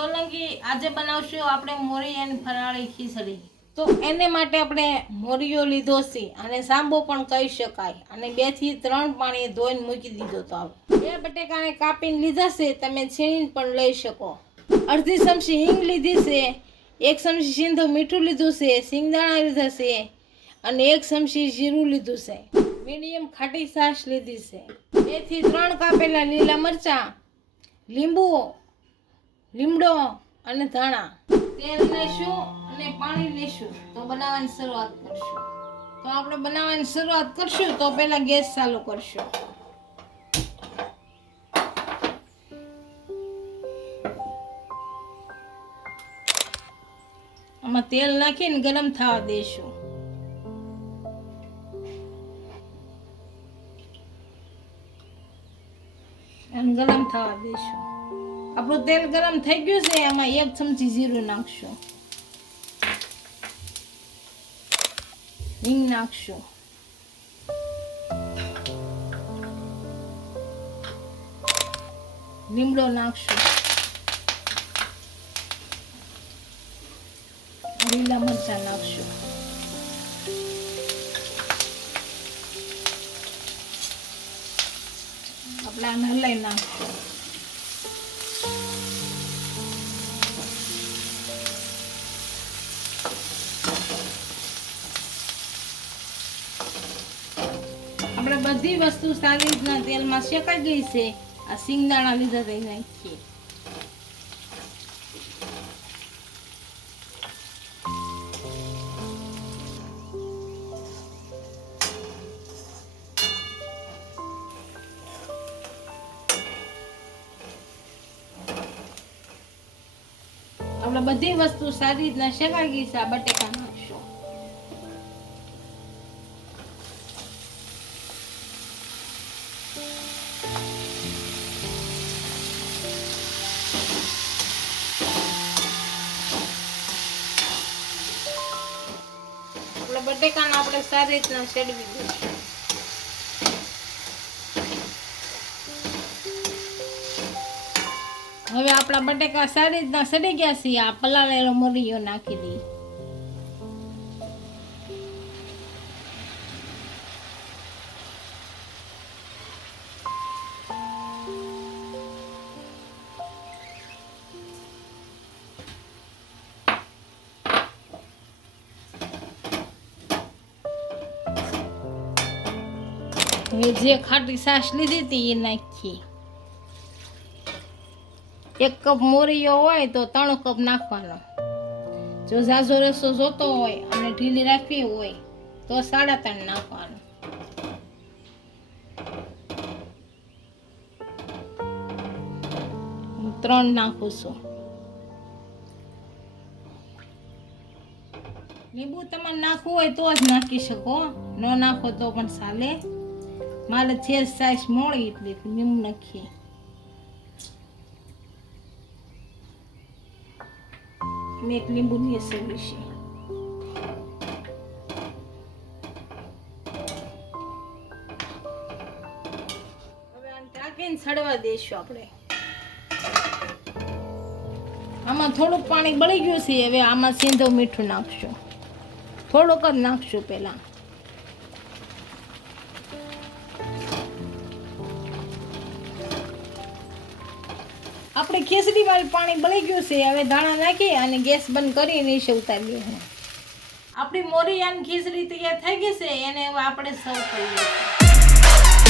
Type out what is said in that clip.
સોલંકી આજે બનાવશું આપણે મોરી અને ફરાળી ખીચડી. તો એને માટે આપણે મોરીઓ લીધો છે અને સાંબો પણ કહી શકાય. અને બેથી ત્રણ પાણી ધોઈને મૂકી દીધો તો બે બટેકાને કાપીને લીધા છે, તમે છીણીને પણ લઈ શકો. અડધી ચમચી હિંગ લીધી છે, એક ચમચી સિંધો મીઠું લીધું છે, સિંગદાણા લીધા છે અને એક ચમચી જીરું લીધું છે. મીડિયમ ખાટી છાશ લીધી છે. બેથી ત્રણ કાપેલા લીલા મરચાં, લીંબુ લીમડો અને ધાણા. તેલ લેશું અને પાણી લેશું. તો બનાવવાની શરૂઆત કરશું. તો આપણે બનાવવાની શરૂઆત કરશું તો પહેલા ગેસ ચાલુ કરશું. આમાં તેલ નાખીને ગરમ થવા દઈશું અને ગરમ થવા દઈશું આપણું તેલ ગરમ થઈ ગયું છે, એમાં એક ચમચી જીરું નાખશું. હિંગ નાખશું. લીમડો નાખશું. લીલા મરચાં નાખશું. આપણે હલાઈ નાખશું. આપણે બધી વસ્તુ સારી રીતના તેલમાં શેકાઈ ગઈ છે. આ સિંગદાણા લીધા થઈ નાખીએ. આપણે બધી વસ્તુ સારી રીતના શેકાઈ ગઈ છે. આ બટેકા સારી રીતના શેડવી દઈશું. હવે આપણા બટેકા સારી રીતના સડી ગયા છે આ પલાળેલો મોરીયો નાખી દઈએ. હવે જે ખાટી સાસ લીધી હતી એ નાખીએ એક કપ મોરીયો હોય તો ત્રણ કપ નાખવાનો. જો ઝાઝો રસો જોતો હોય અને ઢીલી રાખવી હોય તો સાડા ત્રણ નાખવાનો. ત્રણ નાખું છું. લીંબુ તમારે નાખવું હોય તો જ નાખી શકો. ન નાખો તો પણ ચાલે. મારે છે સાઈઝ મોળી એટલે લીમ નાખીએ મેં એક વિશે હવે આને ઢાંકીને સડવા દઈશું આપણે. આમાં થોડુંક પાણી બળી ગયું છે, હવે આમાં સિંધો મીઠું નાખશું. થોડુંક જ નાખશું પહેલા. આપણે ખીચડી વાળી પાણી બળી ગયું છે, હવે ધાણા નાખી અને ગેસ બંધ કરી નીચે ઉતારીએ હું. આપણી મોરિયાની ખીચડી તૈયાર થઈ ગઈ છે, એને હવે આપણે સર્વ કરીએ